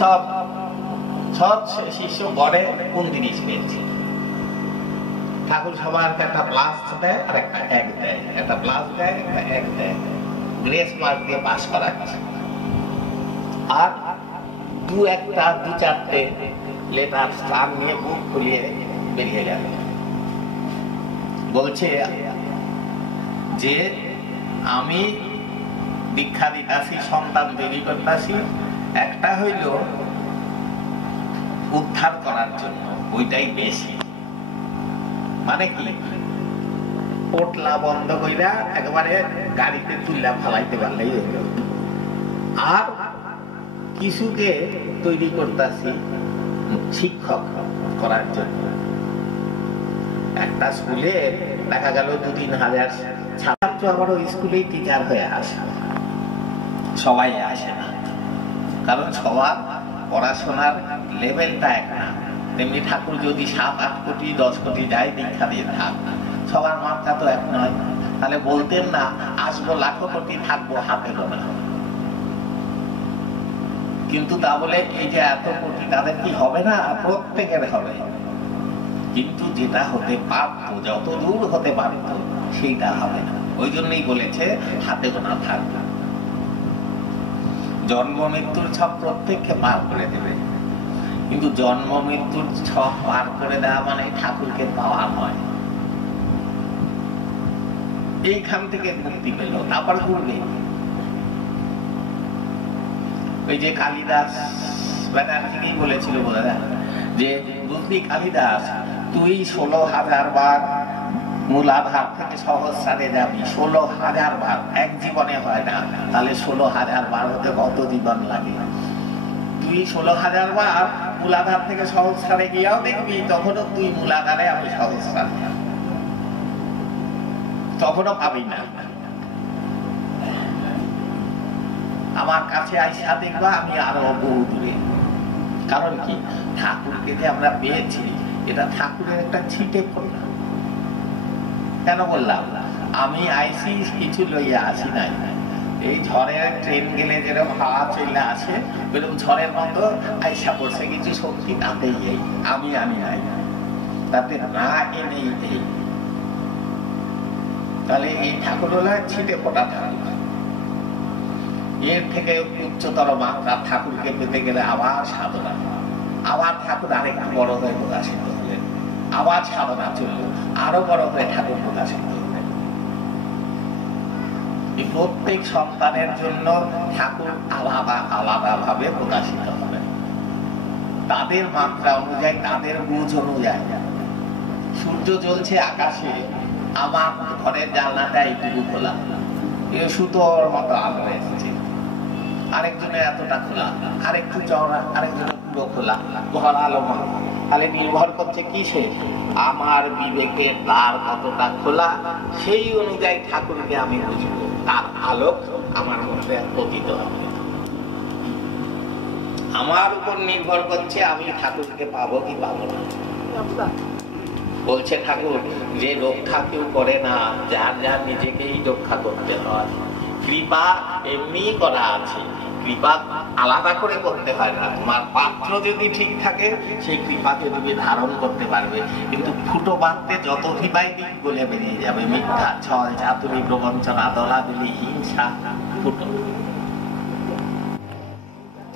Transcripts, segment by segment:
সব সব শিষ্য গড়ে 29 পেয়েছে। ঠাকুর সবার একটা প্লাস দেয় আর একটা এক দেয়, একটা প্লাস দেয় একটা এক দেয়, গ্রেস মার্ক দিয়ে পাস করাচ্ছে। আর দু চারটে লেটার স্টার নিয়ে বুক খুলিয়ে বেরিয়ে যাবে। বলছে যে আমি দীক্ষা দিতাছি, সন্তান তৈরি করতাছি, একটা হইল উদ্ধার করার জন্য, ওইটাই বেশি। মানে কি, পোটলা বন্ধ কইরা একবারে গাড়িতে তুললা ফালাইতে পারলেই হইল। আর কিছুকে তৈরি করতেছি শিক্ষক করার জন্য। একটা স্কুলে দেখা গেল 2-3 হাজার ছাত্র, আবারও স্কুলেই টিচার হয়ে আসে। সবাই আসে না, কারণ সবার পড়াশোনার লেভেলটা এক না। তেমনি ঠাকুর যদি 7-8 কোটি 10 কোটি যায় দীক্ষা দিয়ে থাক, সবার মাত্রা তো এক নয়। তাহলে বলতেন না আসবো লাখো কোটি, থাকবো হাতে গোনা। কিন্তু তা বলে এই যে এত কোটি তাদের কি হবে না? প্রত্যেকের হবে। কিন্তু যেটা হতে পারত, যত দূর হতে পারত, সেইটা হবে না। ওই জন্যই বলেছে হাতে গোনা থাকবে। জন্ম মৃত্যুর ছক প্রত্যেককে পার করে দেবে, কিন্তু জন্ম মৃত্যুর ছক পার করে দেওয়া মানে ঠাকুরকে পাওয়া নয়। এইখান থেকে মুক্তি পেল, তারপর ঘুরবে। ওই যে কালিদাস ব্যানার্জিকেই বলেছিল বোধহয় যে, বুঝলি কালিদাস, তুই 16,000 বার মূলাধার থেকে সহস্রারে যাবি, 16,000 বার, এক জীবনে হয় না। তাহলে 16,000 বার হতে কত জীবন লাগে? তুই 16,000 বার মূলাধার থেকে সহস্রারে গিয়াও দেখবি, তখনও তুই মূলাধারে, আমি সহস্রারে, তখনও পাবি না। আমার কাছে আইসা দেখবা আমি আরো বহু দূরে। কারণ কি, ঠাকুরকে যে আমরা পেয়েছি, এটা ঠাকুরের একটা ছিটে পড়া। কেন বললাম? আমি আইসি কিছু লইয়া আসি নাই। এই ঝড়ের ট্রেন গেলে যেরকম হাওয়া চলে আসে, ওইরকম ঝড়ের মতো আইসা পড়ছে কিছু শক্তি, তাতেই এই আমি আনি নাই, তাতে না এনেই এই। তাহলে এই ঠাকুর হলো ছিটে ফোটা ঠাকুর। এর থেকে উচ্চতর মাত্রা ঠাকুরকে পেতে গেলে আবার সাধনা, আবার ঠাকুর আরেকটু বড় হয়ে প্রকাশিত হলেন, আবার সাধনা চলল, আরো বড় হয়ে ঠাকুর প্রকাশিত হলেন। এই প্রত্যেক সন্তানের জন্য ঠাকুর আলাদা আলাদা ভাবে প্রকাশিত হবে, তাদের মাত্রা অনুযায়ী, তাদের বুঝ অনুযায়ী। সূর্য জ্বলছে আকাশে, আমার ঘরের জানলাটা এইটুকু খোলা, এ সুতোর মতো আলো এসেছে। আরেকজনের এতটা খোলা, আরেকটু চওড়া, আরেকজনের পুরো খোলা, ঘর আলো। তাহলে নির্ভর করছে কিসে? আমার বিবেকের দ্বার কতটা খোলা, সেই অনুযায়ী ঠাকুরকে আমি বুঝবো, তার আলোক আমার মধ্যে পতিত হবে। আমার উপর নির্ভর করছে আমি ঠাকুরকে পাবো কি পাবো না। বলছে ঠাকুর, যে রক্ষা কেউ করে না, যার যার নিজেকেই রক্ষা করতে হয়। কৃপা এমনি করা আছে, কৃপা আলাদা করে করতে হয় না। তোমার পাত্র যদি ঠিক থাকে, সেই কৃপাকে তুমি ধারণ করতে পারবে। কিন্তু ফুটো বাঁধতে যত কৃপাই দিক বলে বেরিয়ে যাবে, মিথ্যা, ছল, চাতুরি, প্রবঞ্চনা, দলাদলি, হিংসা, ফুটো।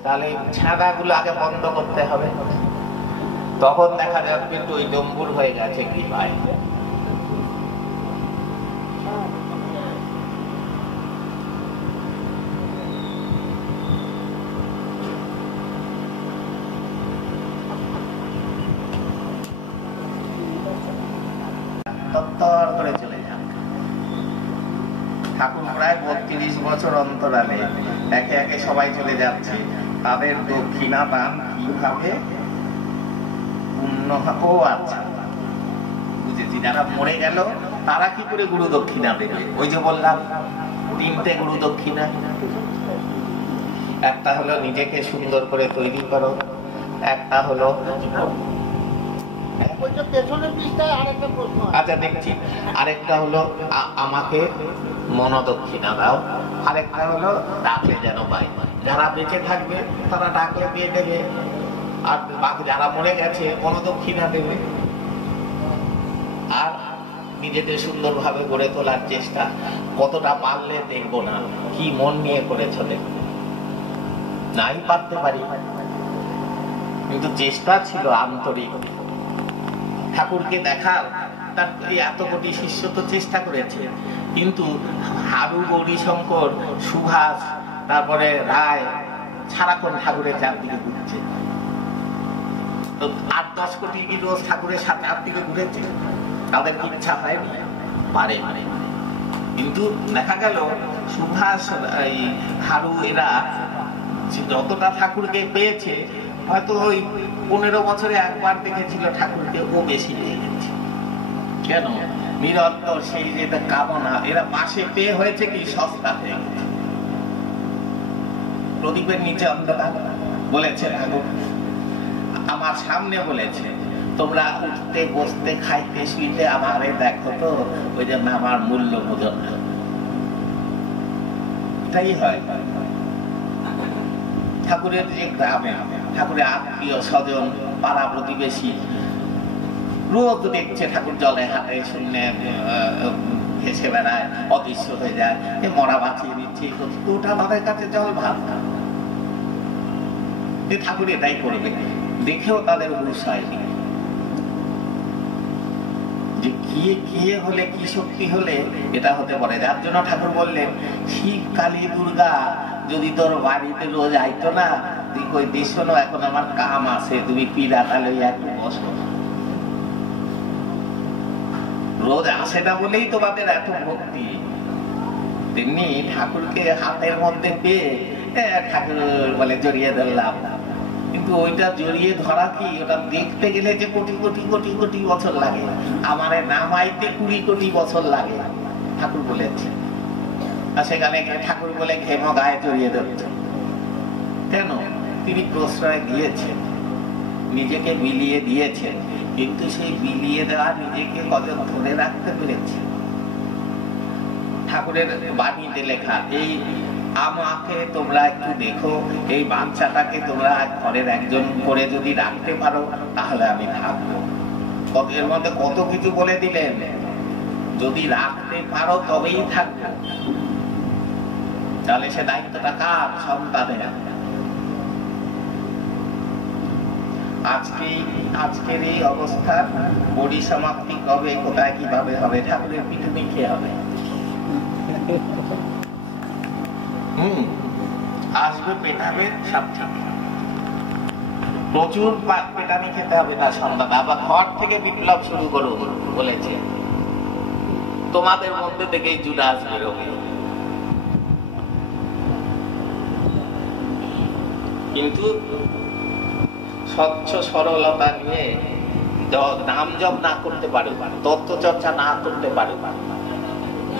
তাহলে ছাদাগুলো আগে বন্ধ করতে হবে, তখন দেখা যাবে ওই ডম্বুর হয়ে গেছে কৃপায়। করে চলে যান। ঠাকুর প্রায় 32 বছর অন্তরালে একে একে সবাই চলে যাচ্ছে। তাদের দক্ষিণা দান কিভাবে পূর্ণ? ও আচ্ছা, বুঝেছি। যারা মরে গেল তারা কি করে গুরু দক্ষিণা দেবে? ওই যে বললাম 3টে গুরু দক্ষিণা। একটা হলো নিজেকে সুন্দর করে তৈরি করো, একটা হলো আচ্ছা দেখছি, আরেকটা হলো আমাকে মনোদক্ষিণা দাও, আরেকটা হলো ডাকলে যেন পাই। যারা বেঁচে থাকবে তারা ডাকলে পেয়ে দেবে, আর বাকি যারা মরে গেছে কোনো দক্ষিণা দেবে। আর নিজেদের সুন্দরভাবে গড়ে তোলার চেষ্টা কতটা পারলে দেখবো না, কি মন নিয়ে করেছ দেখবো, নাই পারতে পারি, কিন্তু চেষ্টা ছিল আন্তরিক। ঠাকুরকে দেখার তার এত কোটি শিষ্য তো চেষ্টা করেছে, কিন্তু হারু, গৌরীশঙ্কর, সুভাষ, তারপরে রায় সারাক্ষণ ঠাকুরের চারদিকে ঘুরছে। 8-10 কোটি রোজ ঠাকুরের সাথে চারদিকে ঘুরেছে, তাদের ইচ্ছা হয়নি, পারে। কিন্তু দেখা গেল সুভাষ, হারু এরা যতটা ঠাকুরকে পেয়েছে, হয়তো ওই 15 বছরে একবার দেখেছিল ঠাকুরকে, ও বেশি পেয়ে গেছে। কেন? নিরন্তর সেই যে কামনা, এরা পাশে পেয়ে হয়েছে কি সস্তা হয়ে গেছে। প্রদীপের নিচে অন্ধকার বলেছে ঠাকুর, আমার সামনে বলেছে তোমরা উঠতে বসতে খাইতে শুইতে আমারে দেখো তো, ওই জন্য আমার মূল্য বোঝো না। এটাই হয় ঠাকুরের যে গ্রামে, ঠাকুরের আত্মীয় স্বজন, পাড়া প্রতিবেশী রোজ দেখছে ঠাকুর জলে হাতে শূন্যে ভেসে বেড়ায়, অদৃশ্য হয়ে যায়, মরা বাঁচিয়ে দিচ্ছে, ওটা আমাদের কাছে জল ভাত। ঠাকুর এটাই করবে, দেখেও তাদের হুঁশ হয়নি যে কি হলে, কি শক্তি হলে এটা হতে পারে। যার জন্য ঠাকুর বললেন, শিব, কালী, দুর্গা যদি তোর বাড়িতে রোজ আইতো না, তুই কই দিস না, এখন আমার কাম আছে, তুমি পিড়াটা লইয়া একটু বসো। রোজ আসে না বলেই তোমাদের এত ভক্তি। তেমনি ঠাকুরকে হাতের মধ্যে পেয়ে ঠাকুর বলে জড়িয়ে ধরলাম, কিন্তু ওইটা জড়িয়ে ধরা কি, ওটা দেখতে গেলে যে কোটি কোটি কোটি কোটি বছর লাগে, আমারে নামাইতে 20 কোটি বছর লাগে, ঠাকুর বলেছে। আর সেখানে ঠাকুর বলে ঘেম গায়ে জড়িয়ে ধরছে। কেন? তিনি প্রশ্রয় দিয়েছেন, নিজেকে বিলিয়ে দিয়েছেন, কিন্তু সেই বিলিয়ে দেওয়া নিজেকে কজন ধরে রাখতে পেরেছে। ঠাকুরের বাণীতে লেখা, এই আমাকে তোমরা একটু দেখো, এই বাচ্চাটাকে তোমরা ঘরের একজন করে যদি রাখতে পারো, তাহলে আমি থাকবো। এর মধ্যে কত কিছু বলে দিলেন, যদি রাখতে পারো তবেই থাকবো। তাহলে সে দায়িত্বটা কার? সন্তানের। আজকের এই অবস্থার পরিসমাপ্তি কবে, কোথায়, কিভাবে হবে? ঠাকুরের পিটুনি খেয়ে হবে। আসবে, পেটাবে, সব ঠিক। প্রচুর পেটানি খেতে হবে তার সন্তান। আবার ঘর থেকে বিপ্লব শুরু করুন বলেছে, তোমাদের মধ্যে থেকেই জুডাস বেরোবে। কিন্তু স্বচ্ছ সরলতা নিয়ে নাম জপ না করতে পারো, তত্ত্ব চর্চা না করতে পারো,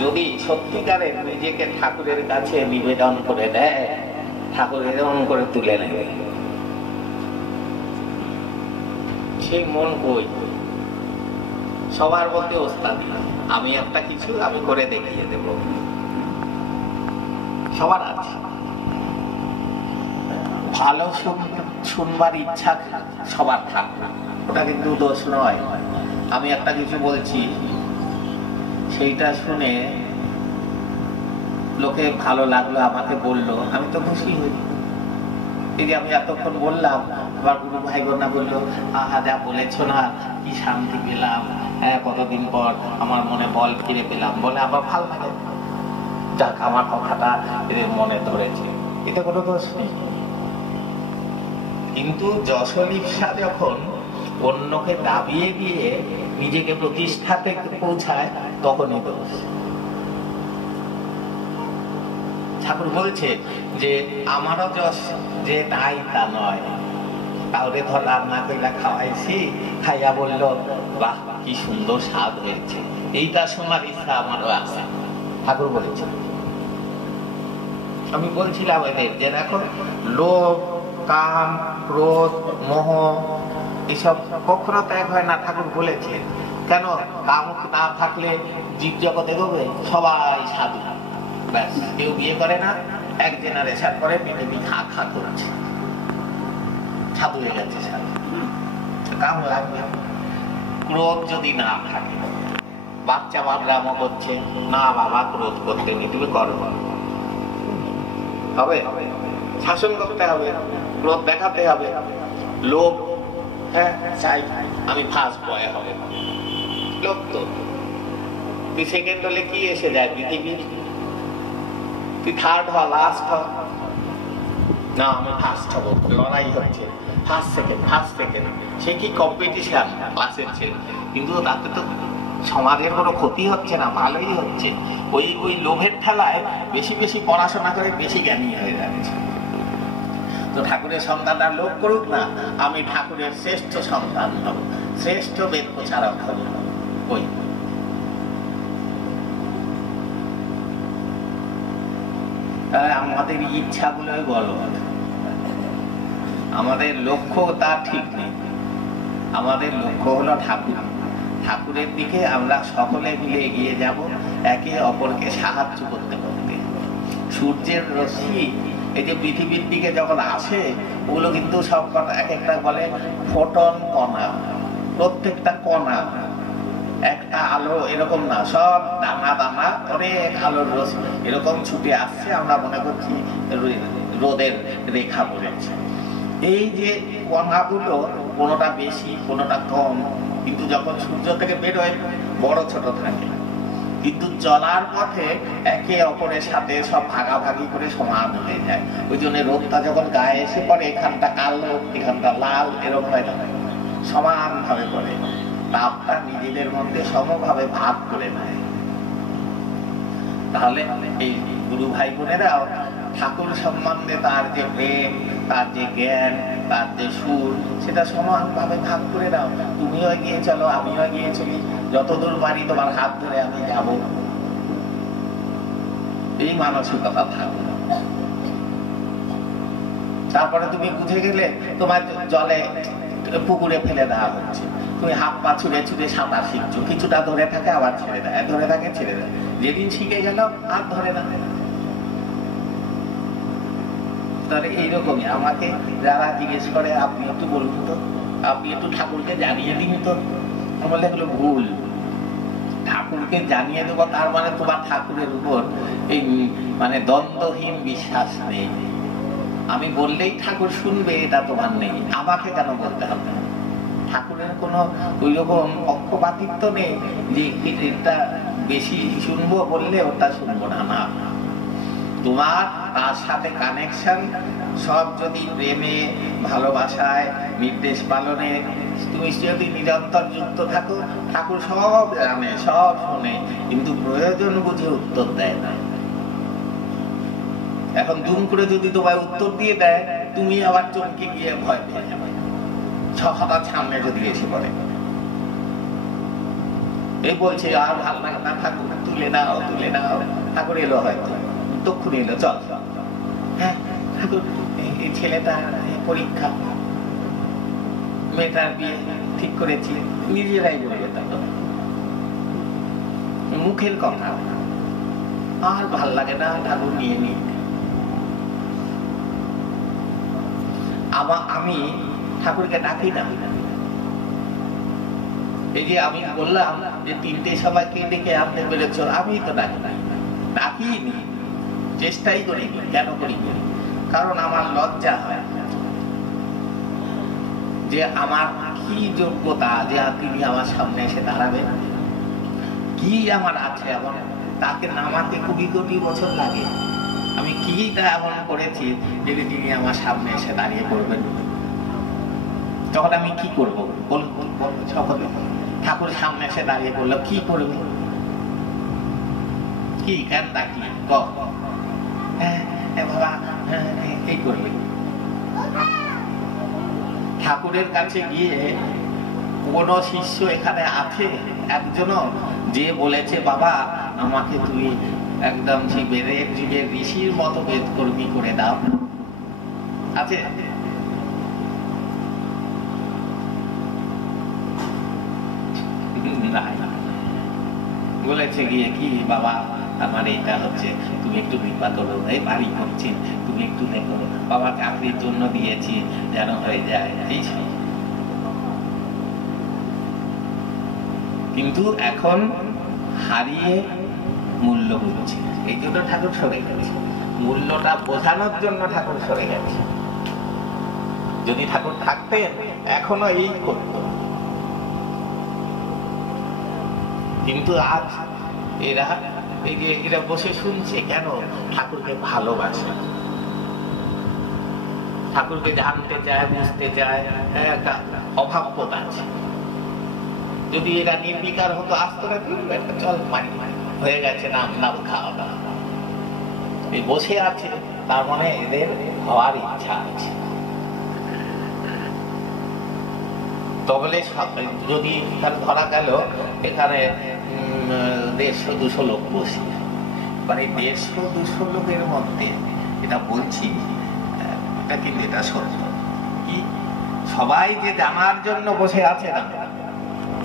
যদি সত্যিকারের নিজেকে ঠাকুরের কাছে নিবেদন করে দেয়, ঠাকুর এরকম করে তুলে নেবে। সেই মন কই? সবার মধ্যে ওস্তাদি, আমি একটা কিছু আমি করে দেখিয়ে দেব, সবার আছে। ভালো শুনবার ইচ্ছা সবার থাকবে, ওটা কিন্তু দোষ নয়। আমি একটা কিছু বলছি, সেইটা শুনে লোকে ভালো লাগলো, আমাকে বললো, আমি তো খুশি হই। এই যে আমি এতক্ষণ বললাম, আবার গুরু ভাই বোনা বললো, আহা যা বলেছো না, কি শান্তি পেলাম, হ্যাঁ কতদিন পর আমার মনে বল ফিরে পেলাম, বলে আবার ভালো লাগে। যাক, আমার কথাটা এদের মনে ধরেছে, এটা কোনো দোষ নেই। কিন্তু যশোলিপসা যখন অন্যকে দাবিয়ে দিয়ে নিজেকে প্রতিষ্ঠাতে পৌঁছায়, তখনই দোষ। ঠাকুর বলছে যে আমারও যশ যে নাই তা নয়, তাহলে ধর রান্না কইলা খাওয়াইছি, খাইয়া বলল বাহ কি সুন্দর স্বাদ হয়েছে, এইটা শোনার ইচ্ছা আমারও আছে। ঠাকুর বলেছে, আমি বলছিলাম এদের যে দেখো, লোভ, কাম, ক্রোধ, মোহ এসব কখনো ত্যাগ হয় না। ঠাকুর বলেছে, কেন? কাম না থাকলে জীব জগতে হবে, সবাই সাধু, ব্যাস, কেউ বিয়ে করে না, এক জেনারেশন পরে পৃথিবী খা খা করছে, সাধু হয়ে গেছে সাধু। কেমন লাগবে? ক্রোধ যদি না থাকে, বাচ্চা বাবরামও করছে না, বাবা ক্রোধ করতে নি, তুমি করো, হবে? শাসন করতে হবে, ক্রোধ দেখাতে হবে। লোভ, হ্যাঁ চাই আমি ফার্স্ট বয় হবে, লোভ তো তুই সেকেন্ড হলে কি এসে যায় পৃথিবীর? তুই থার্ড হ, লাস্ট হ, না আমি ফার্স্ট হবো, লড়াই হচ্ছে ফার্স্ট সেকেন্ড, সে কি কম্পিটিশন ক্লাসের ছেলে, কিন্তু তাতে তো সমাজের কোনো ক্ষতি হচ্ছে না, ভালোই হচ্ছে। ওই লোভের ঠেলায় বেশি বেশি পড়াশোনা করে বেশি জ্ঞানী হয়ে যাচ্ছে। তো ঠাকুরের সন্তানরা লোভ করুক না, আমি ঠাকুরের শ্রেষ্ঠ সন্তান হব, শ্রেষ্ঠ বেদ প্রচারক হব। ওই আমাদের ইচ্ছাগুলোই বলো, আমাদের লক্ষ্য তা ঠিক নেই। আমাদের লক্ষ্য হলো ঠাকুর, ঠাকুরের দিকে আমরা সকলে মিলে এগিয়ে যাব, একে অপরকে সাহায্য করতে করতে। সূর্যের রশ্মি এই যে পৃথিবীর দিকে যখন আসে, ওগুলো কিন্তু সব কটা এক একটা বলে ফোটন কণা, প্রত্যেকটা কণা একটা আলো এরকম না, সব দানা দানা অনেক আলোর রশ্মি এরকম ছুটে আসছে, আমরা মনে করছি রোদের রেখা পড়েছে। এই যে কণাগুলো কোনোটা বেশি কোনোটা কম, কিন্তু যখন সূর্য থেকে বেরোয় বড় ছোট থাকে, কিন্তু চলার পথে একে অপরের সাথে সব ভাগাভাগি করে সমান হয়ে যায়। ওই জন্য রোদটা যখন গায়ে এসে পড়ে, এখানটা কালো এখানটা লাল এরকম হয় না, সমান ভাবে পড়ে, তাপটা নিজেদের মধ্যে সমভাবে ভাগ করে নেয়। তাহলে এই গুরু ভাই বোনেরাও ঠাকুর সম্বন্ধে তার যে প্রেম, তার যে জ্ঞান, তার যে সুর, সেটা সমান ভাবে ভাগ করে দাও। তুমিও এগিয়ে চলো, আমিও এগিয়ে চলি, যতদূর পারি তোমার হাত ধরে আমি যাব, এই মানসিকতা থাকবে। তারপরে তুমি বুঝে গেলে তোমার জলে পুকুরে ফেলে দেওয়া হচ্ছে, তুমি হাত পা ছুঁড়ে ছুঁড়ে সাঁতার শিখছো, কিছুটা ধরে থাকে আবার ছেড়ে দেয়, ধরে থাকে ছেড়ে দেয়, যেদিন শিখে গেল আর ধরে না। তাহলে এইরকমই আমাকে যারা জিজ্ঞেস করে আপনি একটু বলুন তো, আপনি একটু ঠাকুরকে জানিয়ে দিন তো, বলে এগুলো ভুল। ঠাকুরকে জানিয়ে দেবো তার মানে তোমার ঠাকুরের উপর এই মানে দ্বন্দ্বহীন বিশ্বাস নেই। আমি বললেই ঠাকুর শুনবে এটা তোমার নেই, আমাকে কেন বলতে হবে? ঠাকুরের কোনো ওই রকম পক্ষপাতিত্ব নেই যে এটা বেশি শুনবো বললে ওটা শুনবো না, না। তোমার তার সাথে কানেকশন সব যদি প্রেমে, ভালোবাসায়, নির্দেশ পালনে তুমি যদি নিরন্তর যুক্ত থাকো, ঠাকুর সব জানে, সব শোনে, কিন্তু প্রয়োজন বুঝে উত্তর দেয় না। এখন দুম করে যদি তোমায় উত্তর দিয়ে দেয়, তুমি আবার চমকে গিয়ে ভয় পেয়ে যাবে, হঠাৎ সামনে যদি এসে পড়ে, এই বলছে আর ভালো লাগে না, ঠাকুর তুলে নাও তুলে নাও, ঠাকুর এলো হয়তো তক্ষুনি এলো, চল হ্যাঁ ঠাকুর এই ছেলেটা পরীক্ষা, মেয়েটার বিয়ে ঠিক করেছি, নিজেরাই বলবে, তখন মুখের কথা, আর ভাল লাগে না, ঠাকুর নিয়ে নি। আমি ঠাকুরকে ডাকি না। এই যে আমি বললাম যে 3টে সবাইকে ডেকে আনতে পেরেছ, আমি তো ডাকিনি, চেষ্টাই করিনি। কেন করিনি? কারণ আমার লজ্জা হয় যে আমার কি যোগ্যতা যে তিনি আমার সামনে এসে দাঁড়াবেন, কি আমার আছে এমন, তাকে নামাতে কোটি বছর লাগে। আমি কিটা এমন করেছি যে তিনি আমার সামনে এসে দাঁড়িয়ে পড়বেন, তখন আমি কি করবো বলুন? সকলে ঠাকুর সামনে এসে দাঁড়িয়ে পড়লো, কি করবে? কি কেন ডাকি বাবা এই করবে? ঠাকুরের কাছে গিয়ে কোন শিষ্য এখানে আছে একজনও যে বলেছে বাবা আমাকে তুই একদম বেদের যুগের ঋষির মতো বেদ কর্মী করে দাও? আছে? বলেছে গিয়ে কি বাবা আমার এটা হচ্ছে, তুমি একটু কৃপা করো, এই বাড়ি করছি, তুমি একটু দেখো, বাবা চাকরির জন্য দিয়েছি যেন হয়ে যায়, এই সব। কিন্তু এখন হারিয়ে মূল্য বুঝছি, এই জন্য ঠাকুর সরে গেছে। মূল্যটা বোঝানোর জন্য ঠাকুর সরে গেছে। যদি ঠাকুর থাকতেন এখনো এই করত, কিন্তু আজ এরা বসে শুনছে কেন? ঠাকুরকে ভালোবাসে, ঠাকুরকে জানতে চায়, বুঝতে চায়, একটা অভাববোধ আছে। যদি এরা নির্বিকার হতো, আসতো না, চল মানি হয়ে গেছে, নাম খাওয়া দাওয়া, এই বসে আছে, তার মানে এদের হওয়ার ইচ্ছা আছে। তবে যদি ধরা গেল এখানে 150-200 লোক বসে, মানে 150-200 লোকের মধ্যে এটা বলছি, এটা কিন্তু এটা সত্য কি সবাই যে জানার জন্য বসে আছে না,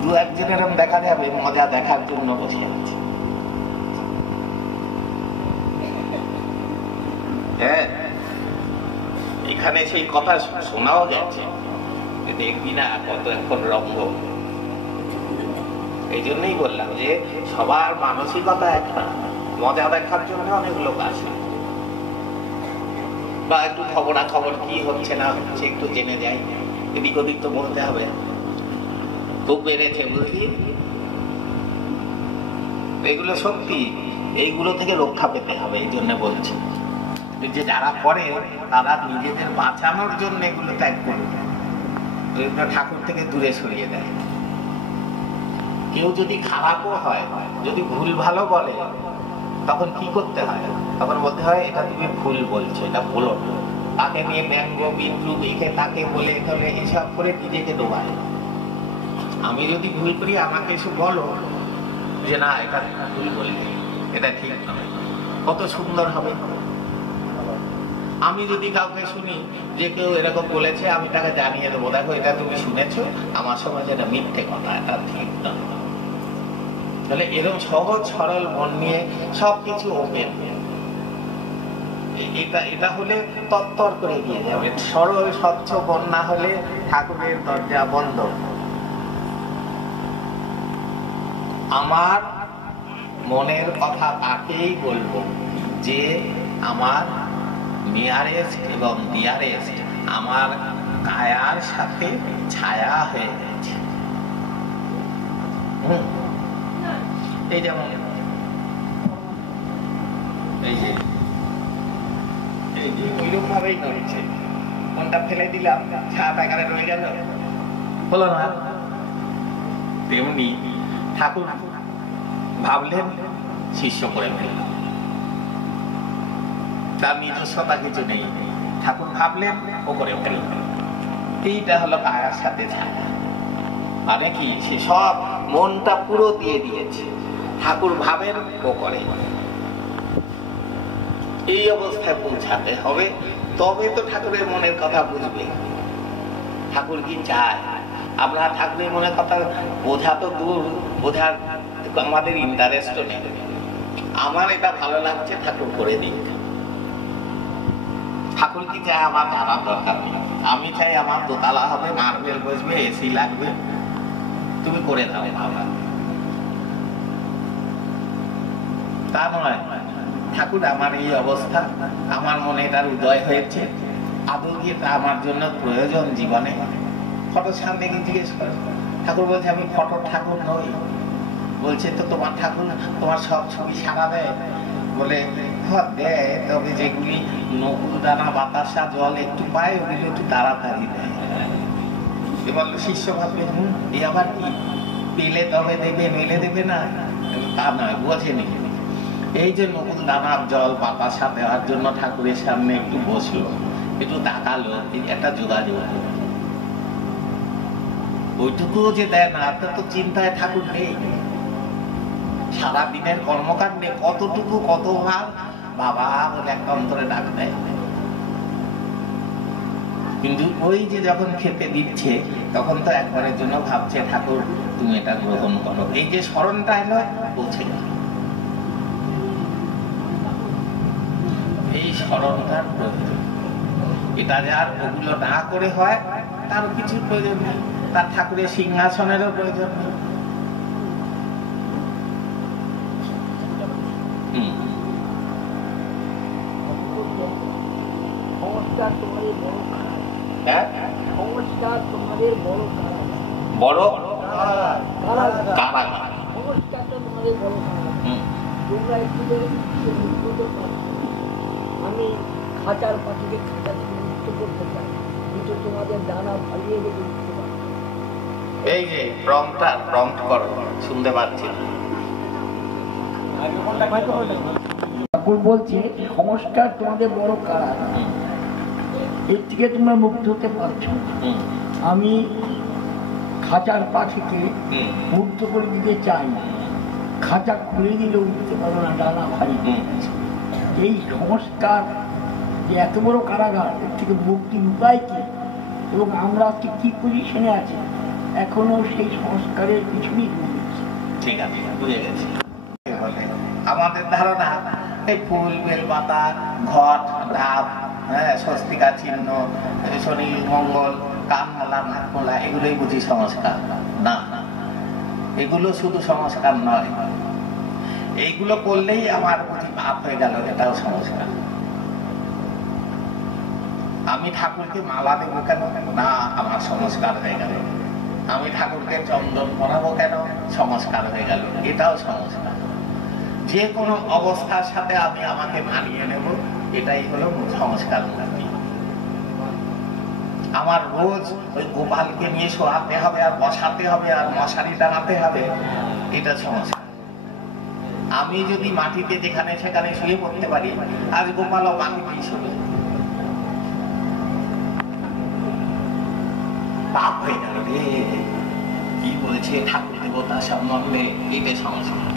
2-1 এরকম দেখা যাবে মজা দেখার জন্য বসে আছে। হ্যাঁ, এখানে সেই কথা শোনাও গেছে, দেখবি না কত এখন রঙ্গ। এই জন্যই বললাম যে সবার মানসিকতা একটা, মজা দেখার জন্য অনেক লোক আসে, বা একটু খবরাখবর কি হচ্ছে না হচ্ছে একটু জেনে যাই, এদিক ওদিক তো বলতে হবে, খুব বেড়েছে বুঝলি। এগুলো সত্যি, এইগুলো থেকে রক্ষা পেতে হবে। এই জন্য বলছি যে যারা করে তারা নিজেদের বাঁচানোর জন্য এগুলো ত্যাগ করবে, ঠাকুর থেকে দূরে সরিয়ে দেয়। কেউ যদি খারাপও হয়, যদি ভুল ভালো বলে, তখন কি করতে হয়? তখন বলতে হয় এটা তুমি ভুল বলছো, এটা বলো না। তাকে নিয়ে ব্যঙ্গ বিদ্রুপ একে তাকে বলে তাহলে এসব করে নিজেকে ডোবায়। আমি যদি ভুল করি আমাকে এসে বলো যে না এটা ভুল বললি, এটা ঠিক নয়, কত সুন্দর হবে। আমি যদি কাউকে শুনি যে কেউ এরকম বলেছে, আমি তাকে জানিয়ে দেবো, দেখো এটা তুমি শুনেছো, আমার সমাজে এটা মিথ্যে কথা, এটা ঠিক নয়। তাহলে এরকম সহজ সরল মন নিয়ে সবকিছু ওপেন, এটা হলে তত্তর করে গিয়ে যাবে। সরল স্বচ্ছ মন না হলে ঠাকুরের দরজা বন্ধ। আমার মনের কথা তাকেই বলবো যে আমার নিয়ারেস্ট এবং ডিয়ারেস্ট আমার কায়ার সাথে ছায়া হয়ে গেছে। এই যেমন এই যে ওইরকম ভাবেই নড়ছে, মনটা ফেলে দিলাম, ছায়াটা এখানে রয়ে গেল, হলো না। তেমনি ঠাকুর ভাবলেন, শিষ্য করে ফেলল, তার নিজস্বতা কিছু নেই, ঠাকুর ভাবলেন ও করে ফেলল। এইটা হলো কায়ার সাথে ছায়া। মানে কি, সে সব মনটা পুরো দিয়ে দিয়েছে, ঠাকুর ভাবেন ও করে। এই অবস্থায় পৌঁছাতে হবে, তবে তো ঠাকুরের মনের কথা বুঝবে। ঠাকুর কি চায়? আমরা ঠাকুরের মনের কথা বোঝা তো দূর, বোঝার আমাদের ইন্টারেস্টও নেই। আমার এটা ভালো লাগছে, ঠাকুর করে দিক। ঠাকুর কি চায় আমার জানার দরকার নেই। আমি চাই আমার দোতলা হবে, মার্বেল বসবে, এসি লাগবে, তুমি করে দাও ভাবা। তা নয়, ঠাকুর আমার এই অবস্থা, আমার মনে এটার উদয় হয়েছে, আদৌ কি এটা আমার জন্য প্রয়োজন জীবনে? ফটোর সামনে গিয়ে জিজ্ঞেস করে, ঠাকুর বলছে আমি ফটোর ঠাকুর নই। বলছে তো তোমার ঠাকুর তোমার সব ছবি সারা দেয়। বলে দেয়, তবে যেগুলি নকুল দানা বাতাসা জল একটু পায় ওগুলো একটু তাড়াতাড়ি দেয়। এবার শিষ্য ভাববে এ আবার কি, পেলে তবে দেবে, মেলে দেবে না, তা নয়, বোঝেনি। এই যে নকুল দানার জল বাতাসা দেওয়ার জন্য ঠাকুরের সামনে একটু বসলো, একটু তাকালো, একটা যোগাযোগ। ওইটুকুও যে দেয় না, তা তো চিন্তায় ঠাকুর নেই। সারাদিনের কর্মকাণ্ডে কতটুকু কতবার বাবা বলে একটা অন্তরে ডাক দেয়। কিন্তু ওই যে যখন খেতে দিচ্ছে, তখন তো একবারের জন্য ভাবছে ঠাকুর তুমি এটা গ্রহণ করো। এই যে স্মরণটা এলো, পৌঁছে গেল। স্মরণটার প্রয়োজন। এটা যার ওগুলো না করে হয় তার কিছু প্রয়োজন নেই, তার ঠাকুরের সিংহাসনেরও প্রয়োজন নেই। বড় কারাগার। আমি খাঁচার পাখিকে খাঁচা থেকে মুক্ত করতে চাই, কিন্তু তোমাদের ডানা ফালিয়ে রেখে দিতে পারি। এই যে প্রম্পট করো, শুনতে পাচ্ছি। ঠাকুর বলছে সংস্কার তোমাদের বড় কারাগার, এর থেকে তোমরা মুক্ত হতে পারছো। আমি খাঁচার পাখিকে মুক্ত করে দিতে চাই, খাঁচা খুলে দিলে উঠতে পারো না, ডানা ভারী। এই সংস্কার যে এত বড় কারাগার, এর থেকে মুক্তির উপায় কি, এবং আমরা আজকে কি পজিশনে আছি, এখনো সেই সংস্কারের পিছনেই ঘুরছি। ঠিক আছে, বুঝে গেছি। আমাদের ধারণা এই ফুল, বেলপাতা, ঘট, ঢাপ, স্বস্তিকা চিহ্ন, শনি মঙ্গল, কানমালা, নাকমালা, এগুলোই বুঝি সংস্কার। না, এগুলো শুধু সংস্কার নয়। এইগুলো করলেই আমার বুঝি পাপ হয়ে গেল, এটাও সংস্কার। আমি ঠাকুরকে মালা দেবো কেন? না, আমার সংস্কার হয়ে গেল। আমি ঠাকুরকে চন্দন পরাবো কেন? সংস্কার হয়ে গেল, এটাও সংস্কার। যে কোনো অবস্থার সাথে আমি আমাকে মানিয়ে নেব, এটাই হলো সংস্কার মুক্তি। আমার রোজ ওই গোপালকে নিয়ে শোয়াতে হবে, আর বসাতে হবে, আর মশারি টানাতে হবে, এটা সংস্কার। আমি যদি মাটিতে যেখানে সেখানে শুয়ে পড়তে পারি, আজ গোপালও মাটিতেই শুবে, পাপ হয়ে গেল রে। কি বলছে ঠাকুর দেবতা সম্বন্ধে, এটা সংস্কার।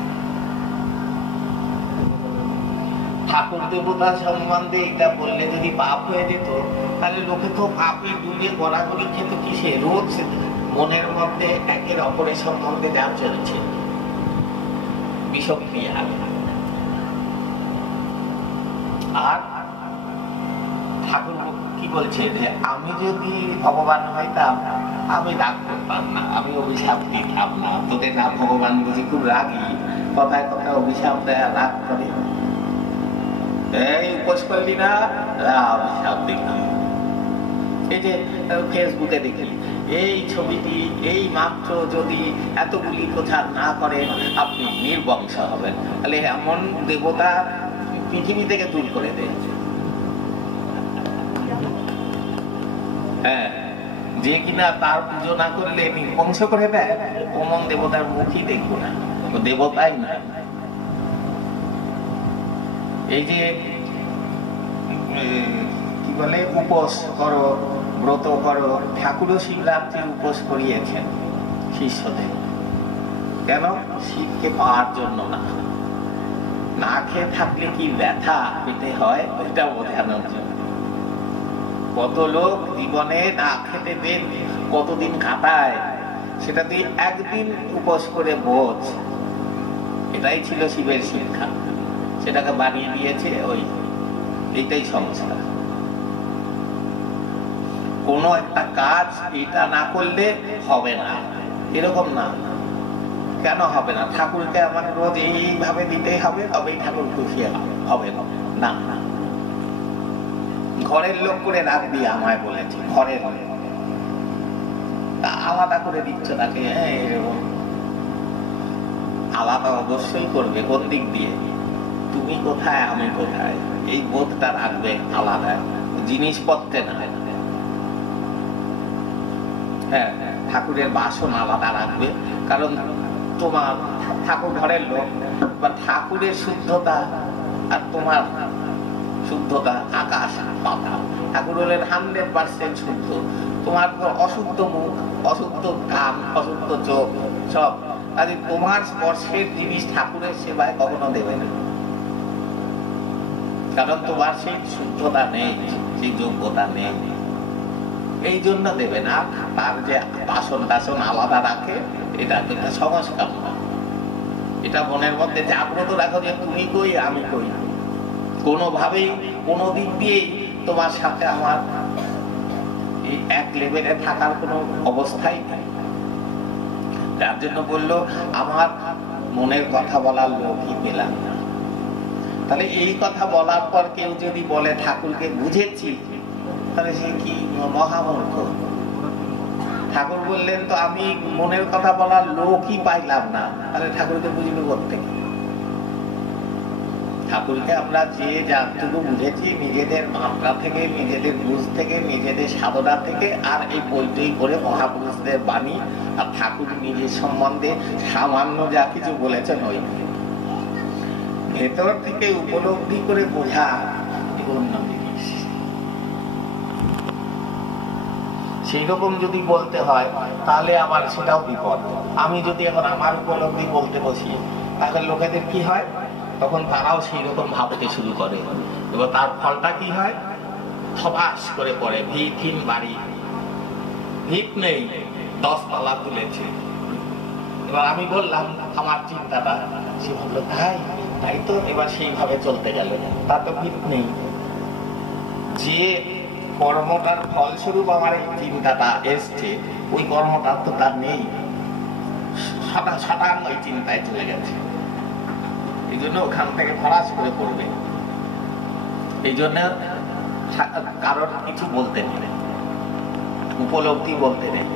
ঠাকুর দেবতা সম্বন্ধে এটা বললে যদি পাপ হয়ে যেত, তাহলে লোকে তো পাপে ডুবিয়ে গড়াগড়ি খেত কিসে? রোজ মনের মধ্যে একের অপরের সম্বন্ধে যা চলছে বিষক্রিয়া। আর ঠাকুর কি বলছে যে আমি যদি ভগবান হইতাম, আমি রাগ করতাম না, আমি অভিশাপ দিতাম না। তোদের না ভগবান বুঝি খুব রাগি, কথায় কথায় অভিশাপ দেয়, রাগ করে। এই উপোস করলি না, অভিশাপ দিলাম। এই যে ফেসবুকে দেখি এই ছবিটি, এই মাত্র যদি এতগুলি প্রচার না করেন আপনি নির্বংশ হবেন, তাহলে এমন দেবতা পৃথিবী থেকে দূর করে দেয়। হ্যাঁ, যে কিনা তার পুজো না করলে নির্বংশ করে দেয়, কোন দেবতার মুখই দেখবো না, দেবতাই না। এই যে কি বলে উপোস করো, ব্রত করো, ঠাকুরও শিবরাত্রির উপোস করিয়েছেন শিষ্যদের। কেন? শিবকে পাওয়ার জন্য না, না খেয়ে থাকলে কি ব্যথা পেতে হয় ওইটা বোঝানোর জন্য। কত লোক জীবনে না খেতে দেন কতদিন কাটায়, সেটা তুই একদিন উপোস করে বোঝ। এটাই ছিল শিবের শিক্ষা, সেটাকে বানিয়ে দিয়েছে ওই। এটাই সংস্কার। কোন একটা কাজ এটা না করলে হবে না, এরকম না। কেন হবে না? ঠাকুরকে আমার রোজ এইভাবে দিতেই হবে, তবেই ঠাকুর খুশি হবে না। ঘরের লোক করে রাখবি, আমায় বলেছে ঘরের লোক, আলাদা করে দিচ্ছ তাকে। আলাদা অবশ্যই করবে। কোন দিক দিয়ে? তুমি কোথায়, আমি কোথায়, এই বোধটা রাখবে আলাদা, জিনিসপত্রে না। হ্যাঁ, ঠাকুরের বাসন আলাদা রাখবে, কারণ তোমার ঠাকুর ঘরের লোক বা ঠাকুরের শুদ্ধতা আর তোমার শুদ্ধতা আকাশ পাতাল। ঠাকুর হলেন 100% শুদ্ধ, তোমার অশুদ্ধ মুখ, অশুদ্ধ কান, অশুদ্ধ চোখ, সব। আজ তোমার স্পর্শের জিনিস ঠাকুরের সেবায় কখনো দেবে না, কারণ তোমার সেই শুদ্ধতা নেই, সেই যোগ্যতা নেই, এই জন্য দেবে না। তার যে বাসন টাসন আলাদা রাখে, এটা কিন্তু সংস্কার না। এটা মনের মধ্যে জাগ্রত রাখো যে তুমি কই, আমি কই, কোনোভাবেই কোনো দিক দিয়েই তোমার সাথে আমার এই এক লেভেলে থাকার কোনো অবস্থাই নেই। যার জন্য বললো আমার মনের কথা বলার লোকই পেলাম না। তাহলে এই কথা বলার পর কেউ যদি বলে ঠাকুরকে বুঝেছি, তাহলে সে কি মহামূর্খ। ঠাকুর বললেন তো আমি মনের কথা বলার লোকই পাইলাম না, তাহলে ঠাকুরকে বুঝবে কোত্থেকে? ঠাকুরকে আমরা যে যাটুকু বুঝেছি নিজেদের মাত্রা থেকে, নিজেদের বুঝ থেকে, নিজেদের সাধনা থেকে, আর এই বইটই করে মহাপুরুষদের বাণী আর ঠাকুর নিজের সম্বন্ধে সামান্য যা কিছু বলেছেন ওই ভেতর থেকে উপলব্ধি করে বোঝা অন্য জিনিস। সেই রকম যদি বলতে হয় তাহলে আবার সেটাও বিপদ। আমি যদি এখন আমার উপলব্ধি বলতে বসি তাহলে লোকেদের কি হয়, তখন তারাও সেই রকম ভাবতে শুরু করে, এবার তার ফলটা কি হয়, থবাস করে পড়ে। ভিতহীন বাড়ি, ভিত নেই, 10 তলা তুলেছে। এবার আমি বললাম আমার চিন্তাটা, সে ভাবলো তাই তো, এবার সেইভাবে চলতে গেল, তার তো ভিত নেই। যে কর্মটার ফলস্বরূপ আমার এই চিন্তাটা এসছে, ওই কর্মটা তো তার নেই, সাটাং ওই চিন্তায় চলে গেছে। এই জন্য ওখান থেকে ফরাস করে পড়বে। এই জন্য কারোর কিছু বলতে নেই, উপলব্ধি বলতে নেই।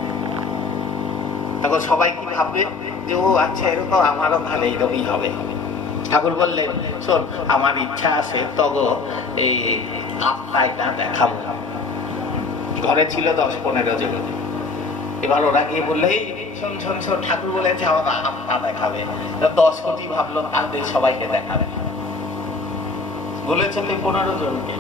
তখন সবাই কি ভাববে যে ও আচ্ছা এরকম আমারও তাহলে এইরকমই হবে। ঠাকুর বললেন শোন, আমার ইচ্ছা আছে তগো এই আত্মাটা দেখাবো। ঘরে ছিল 10-15 জন। এবার ওরা গিয়ে বললে শোন শোন শোন, ঠাকুর বলেছে আমার আত্মা দেখাবে। 10 কোটি ভাবলো তাদের সবাইকে দেখাবে, বলেছে তো 15 জনকে।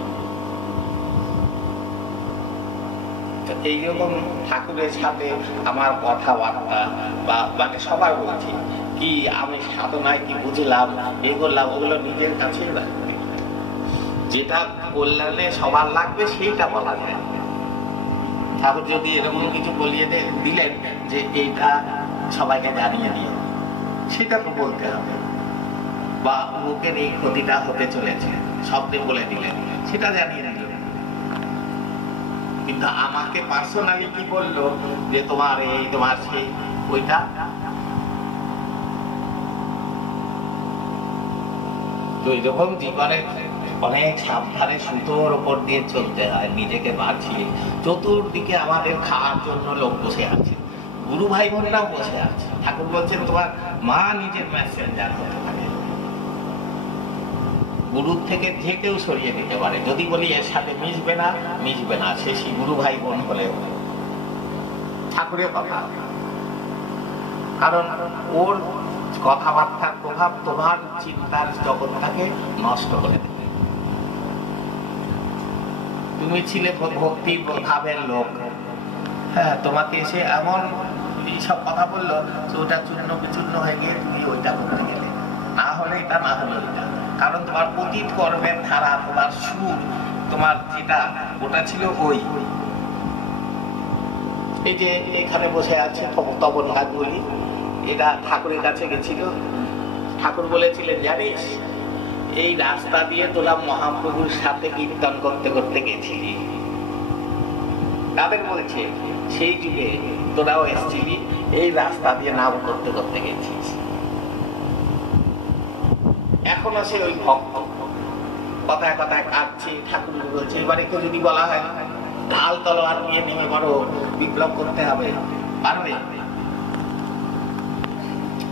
এইরকম ঠাকুরের সাথে আমার কথাবার্তা বা মানে সবার বলছি কি, আমি সাধনায় কি বুঝলাম, এই করলাম, ওগুলো নিজের কাছেই রাখবে। যেটা কল্যাণে সবার লাগবে সেইটা বলা যায়। ঠাকুর যদি এরকম কিছু বলিয়ে দিলেন যে এইটা সবাইকে জানিয়ে দিয়ে, সেটা তো বলতে হবে। বা মুখের এই ক্ষতিটা হতে চলেছে শব্দে বলে দিলেন, সেটা জানিয়ে দিল। কিন্তু আমাকে পার্সোনালি কি বললো যে তোমার এই তোমার সেই ওইটা, তো এরকম জীবনে অনেক সাবধানে সুতোর উপর দিয়ে চলতে হয়, নিজেকে বাঁচিয়ে। চতুর্দিকে আমাদের খাওয়ার জন্য লোক বসে আছে, গুরু ভাই বোনেরাও বসে আছে। ঠাকুর বলছেন তোমার মা নিজের মেসেঞ্জার হতে পারে, গুরুর থেকে যে কেউ সরিয়ে দিতে পারে। যদি বলি এর সাথে মিশবে না, সে গুরু ভাই বোন হলে ঠাকুরের কথা। কারণ ওর কথাবার্তার প্রভাব তোমার চিন্তার জগৎটাকে নষ্ট করে দেবে। তুমি ছিলে ভক্তি ভাবের লোক, হ্যাঁ, তোমাকে এসে এমন এইসব কথা বললো যে ওটা চূর্ণ বিচূর্ণ হয়ে গিয়ে তুমি ওইটা করতে গেলে, না হলে এটা, না হলে ওইটা। কারণ তোমার পতিত কর্মের ধারা, তোমার সুর, তোমার যেটা ওটা ছিল ওই। এই যে এখানে বসে আছে তপন গাঙ্গুলি, এটা ঠাকুরের কাছে গেছিল। ঠাকুর বলেছিলেন জানিস এই রাস্তা দিয়ে তোরা মহাপ্রভুর সাথে কীর্তন করতে করতে গেছিলি। তাদের বলছে সেই যুগে তোরাও এসেছিলি, এই রাস্তা দিয়ে নাম করতে করতে গেছিস। এখনো সে ওই ভক্ত, কথায় কথায় কাঁদছে। ঠাকুর বলছে এবারে কেউ যদি বলা হয় ঢাল তলোয়ার নিয়ে নেমে পড়ো, বিপ্লব করতে হবে, পারবে?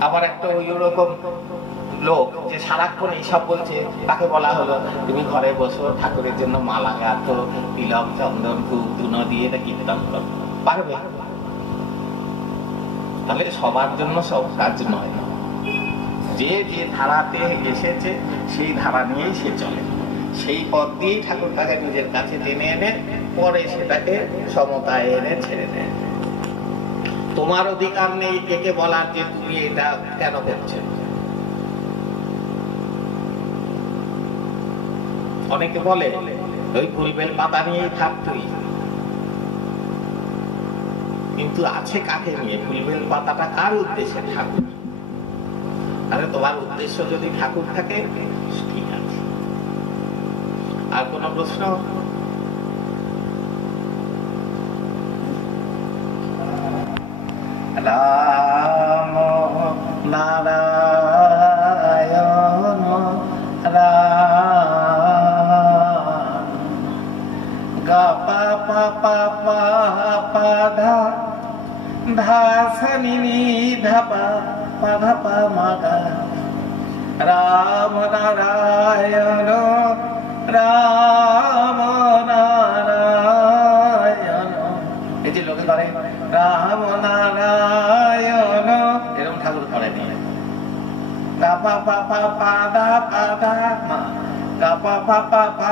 আবার একটা ওই রকম লোক যে সারাক্ষণ এইসব বলছে, তাকে বলা হলো তুমি ঘরে বসো, ঠাকুরের জন্য মালা গাঁথো, তিলক চন্দন ধূপ ধুনো দিয়ে কীর্তন করো, পারবে? তাহলে সবার জন্য সব কাজ নয়। যে যে ধারাতে এসেছে সেই ধারা নিয়েই সে চলে, সেই পথ দিয়েই ঠাকুর তাকে নিজের কাছে টেনে এনে পরে সেটাকে সমতায় এনে ছেড়ে দেয়। তোমার অধিকার নেই একে বলার যে তুমি এটা কেন করছো। অনেকে বলে ওই ফুলবেল পাতা নিয়েই থাক তুই, কিন্তু আছে কাকে নিয়ে? ফুলবেল পাতাটা কার উদ্দেশ্যে? ঠাকুর। আরে তোমার উদ্দেশ্য যদি ঠাকুর থাকে ঠিক আছে, আর কোন প্রশ্ন? রাম নারায়ণ রাম গা পা পা পা পা পা ধা ধা সা নি নি ধা পা পা ধা পা মা গা রাম নারায়ণ রাম নারায়ণ। এই যে লোকে করে রাম নারায়ণ, এরকম ঠাকুর করেনি। গা পা পা পা পা ধা মা গা পা পা পা পা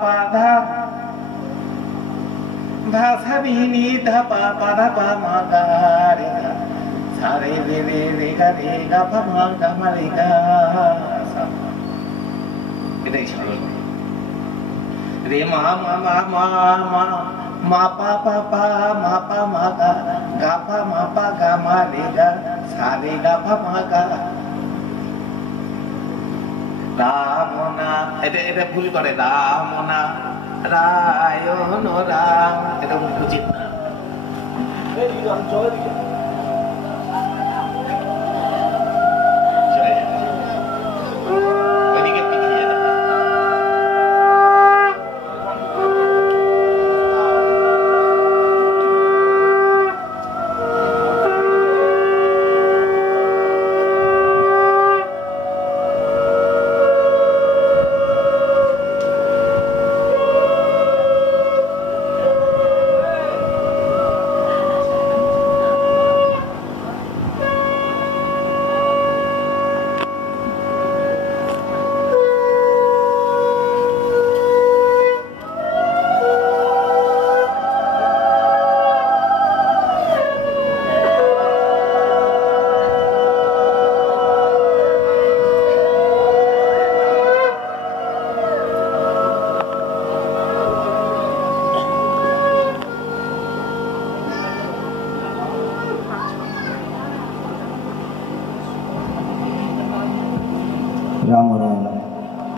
পা ধা ধা সা নি নি ধা পা পা ধা পা মা গা রে গা সা রে রে রে রে গা রে গা পা মা গা মা রে গা সা। এটাই সরল। রে মা মা মা মা মা মা পা পা পা মা পা মা গা গা পা মা পা গা মা রে গা সা রে গা পা মা গা। রাম না, এটা ভুল করে। রাম না রায়ণ রাম, এটা উচিত না।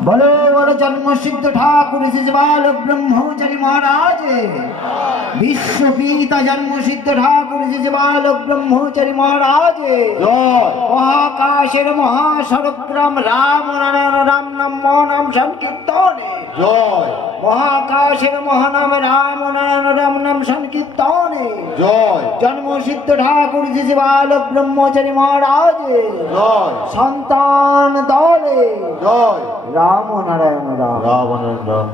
बोलो बोलो जन्म सिद्ध ठाकुर शिशुपाल ब्रह्मचारी महाराज, विश्व पीता जन्म सिद्ध ठाकुर शिशुपाल ब्रह्मचारी महाराज। महाकाशेर महासड़ग्राम राम राम नाम नाम संकीर्तने, महाकाशेर महानाम राम राम नाम संकीर्तने। जन्म सिद्ध ठाकुर शिशुपाल ब्रह्मचारी महाराज संतान दले राम नारायण राम राम नारायण রাম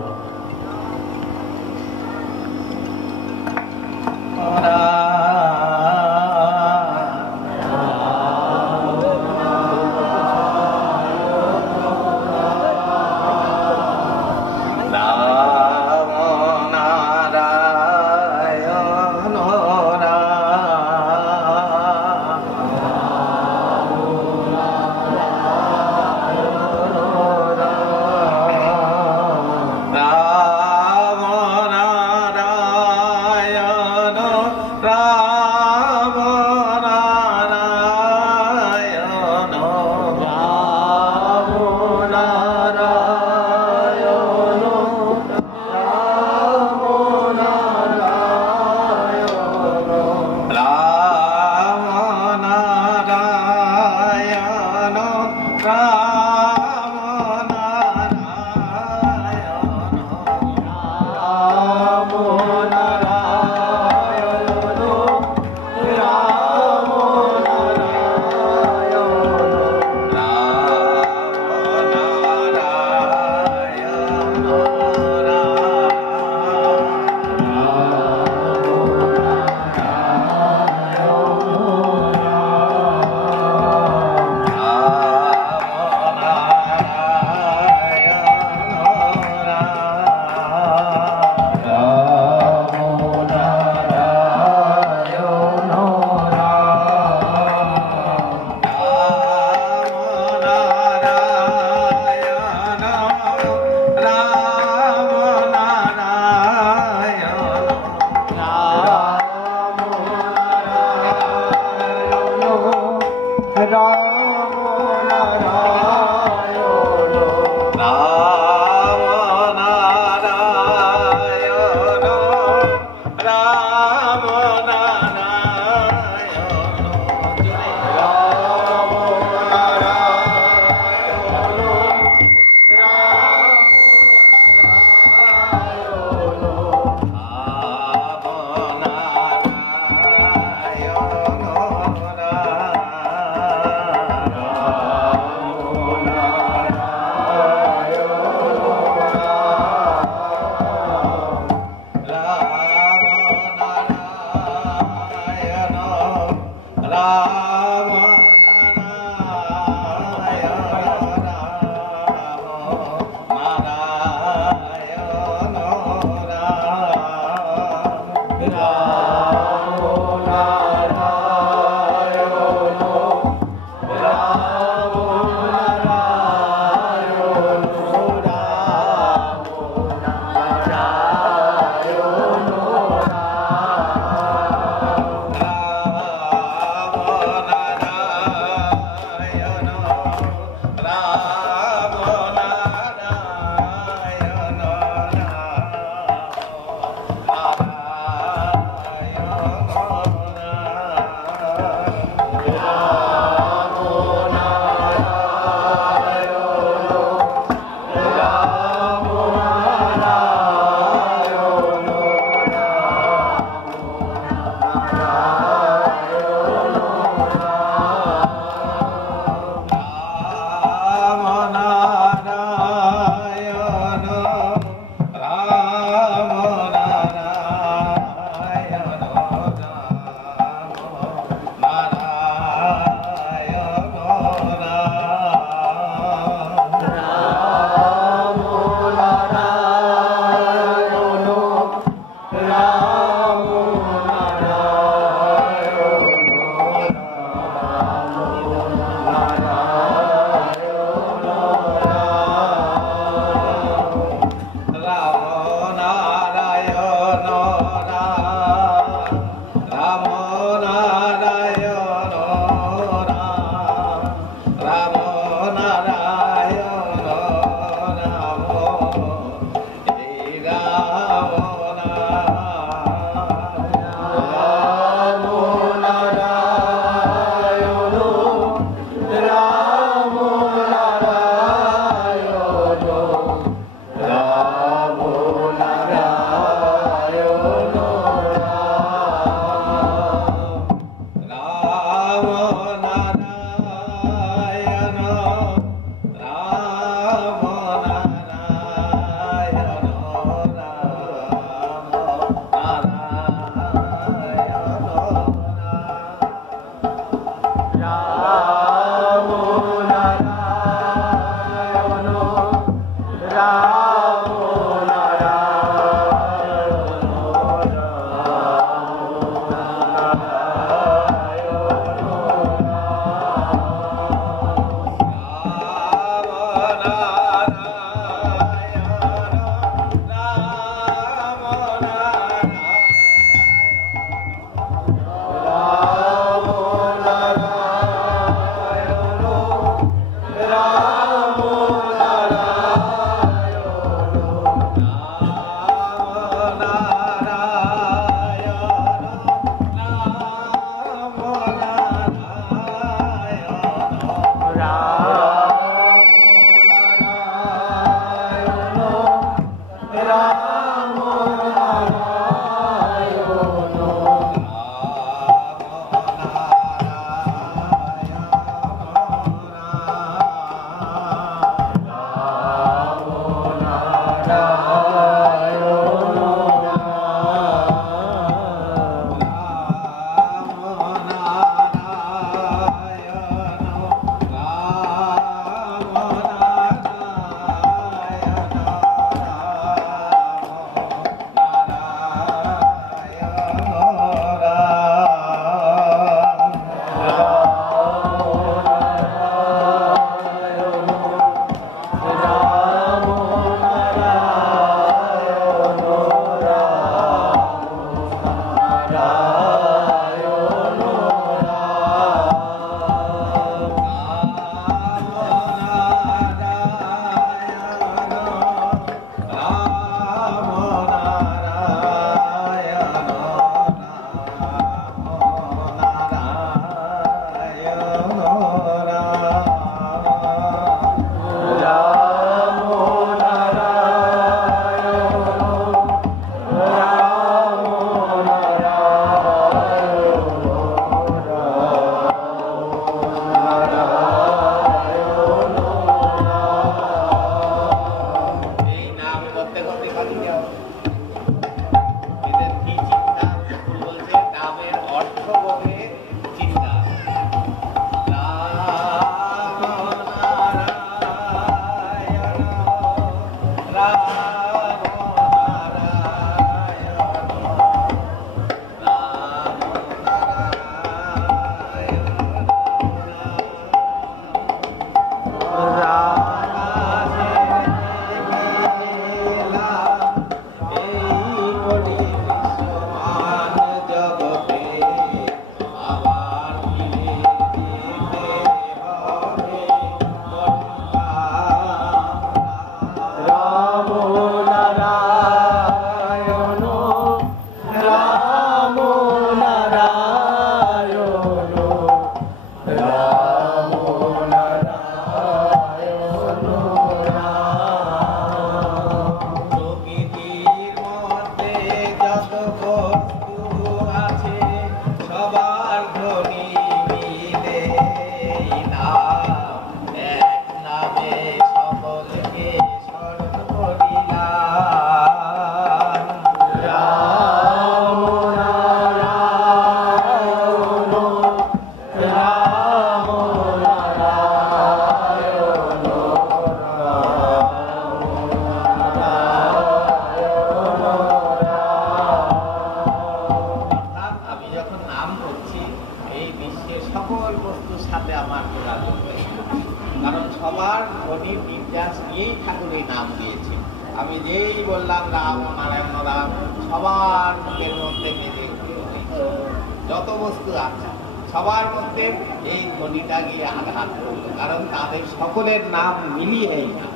যত বস্তু আছে সবার মধ্যে এই ধ্বনিটা গিয়ে আঘাত করলো, কারণ তাদের সকলের নাম মিলিয়ে এই না,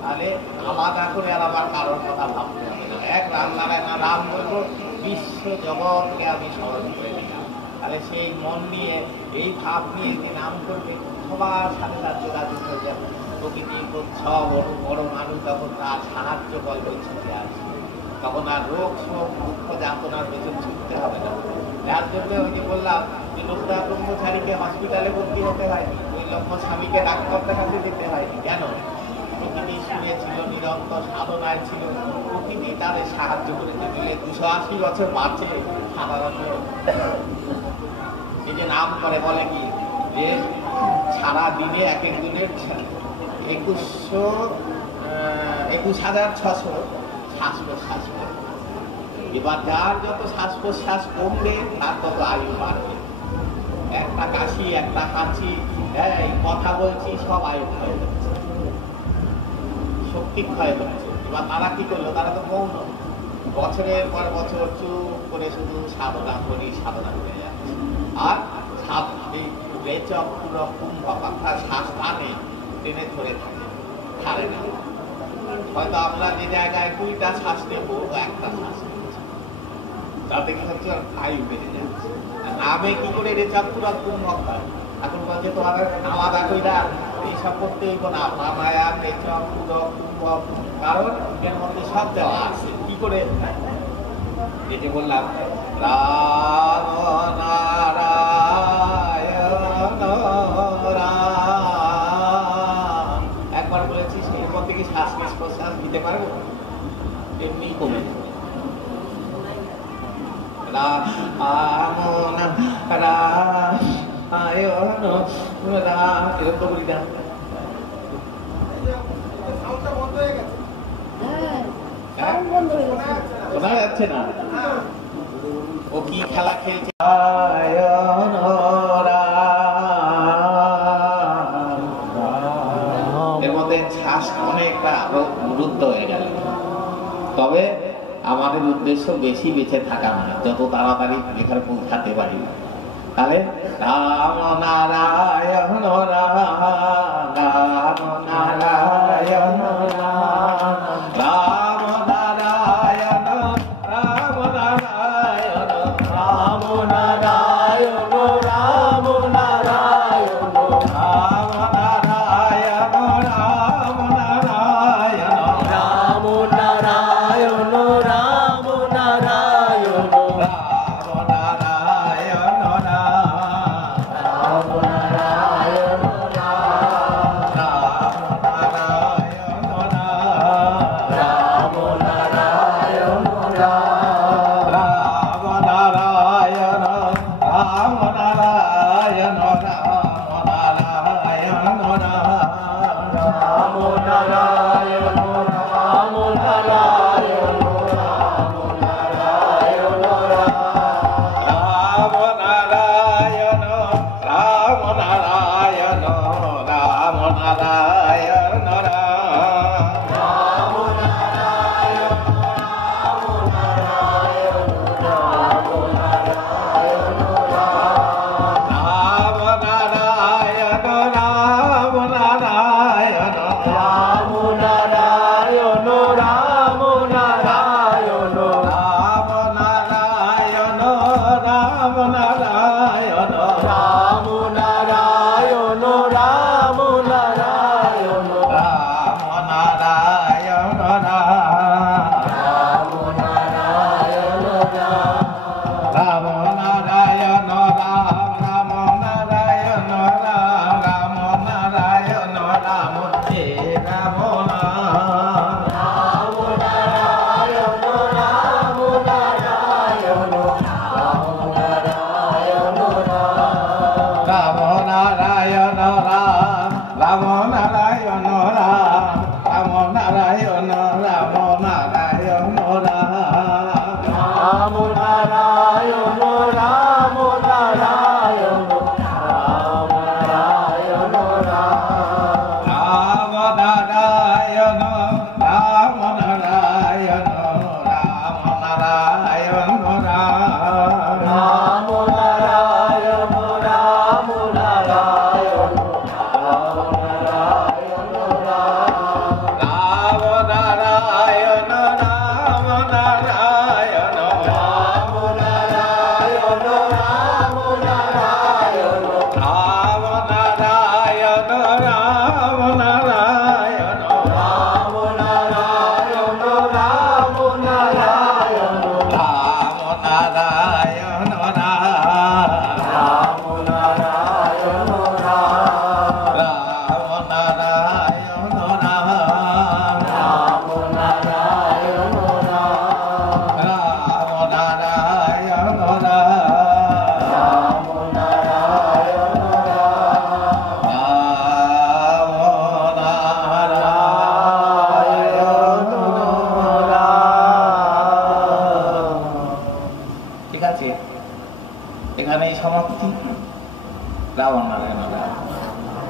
তাহলে আলাদা করে আর আবার কারোর কথা ভাবতে হবে না। এক রান্নার একটা নাম বলবো, বিশ্ব জগৎকে আমি স্মরণ করে দিলাম, তাহলে সেই মন নিয়ে এই ভাব নিয়ে যে নাম করবে সবার সাথে সাথে যোগাযোগ হয়ে যাবে। প্রকৃতির উৎসব বড় মানুষ তখন তার সাহায্য করবে ছুটে আসবে, তখন আর রোগ শোক দুঃখ যাতনার পেছন ছুটতে হবে না। যার জন্য ওই যে বললাম যে লোকটা ব্রহ্মচারীকে হসপিটালে ভর্তি হতে হয়নি, ওই লক্ষ্য স্বামীকে ডাক্তারদের কাছে যেতে হয়নি। কেন? প্রকৃতি শুনে ছিল, নিরন্তর সাধনায় ছিল, প্রকৃতি তাদের সাহায্য করেছে। দিলে 280 বছর বাঁচে সাধারণত এই যে নাম করে বলে কি যে সারা দিনে এক এক দিনের 21,600 শ্বাস প্রশ্বাস করে। এবার যার যত শ্বাস প্রশ্বাস কমবে তার তত আয়ু বাড়বে। একটা কাশি, একটা হাঁচি, এই কথা বলছি, সব আয়ু ক্ষয় হচ্ছে, শক্তি ক্ষয় হচ্ছে। এবার তারা কি করলো? তারা তো মৌন, বছরের পর বছর চুপ করে শুধু সাধনা করে যাচ্ছে। আর এই রেচক পুরো কুম্ভ অর্থাৎ শ্বাস টানে, টেনে ধরে থাকে, ছাড়ে না। হয়তো আমরা যে জায়গায় 2টা শ্বাস নেবো, একটা শ্বাস নিচ্ছি, তাতে কি হচ্ছে? আয়ু বেড়ে যাচ্ছে। নামে কি করে রেচক পুরো কুম্ভ হয়? এখন বলছে তোমাদের আলাদা কইরা এইসব করতে হইব না, প্রাণায়াম, রেচক পুরো কুম্ভ, কারণ এর মধ্যে সব দেওয়া আছে। কি করে? এই যে বললাম রাম নারায়ণ রাম, একবার বলেছি সেই মধ্যে কি শ্বাস প্রশ্বাস দিতে পারবো? এমনি কমে যাবে। রাম নারায়ণ রাম, এরকম করি না, শোনা যাচ্ছে না? ও কি খেলা খেলছে? এর মধ্যে শ্বাস অনেকটা আরো গুরুত্ব হয়ে গেল। তবে আমাদের উদ্দেশ্য বেশি বেঁচে থাকা নয়, যত তাড়াতাড়ি এখানে পৌঁছাতে পারি। তাহলে রাম নারায়ণ রাম, রাম নারায়ণ রাম, রাম নারায়ণ রাম নারায়ণ, রাম নারায়ণ রাম নারায়ণ, রাম নারায়ণ রাম নারায়ণ, রাম নারায়ণ রাম নারায়ণ, রাম নারায়ণ রাম, রাম নারায়ণ রাম, রাম নারায়ণ রাম। রাবণ নারায়ণ রাম।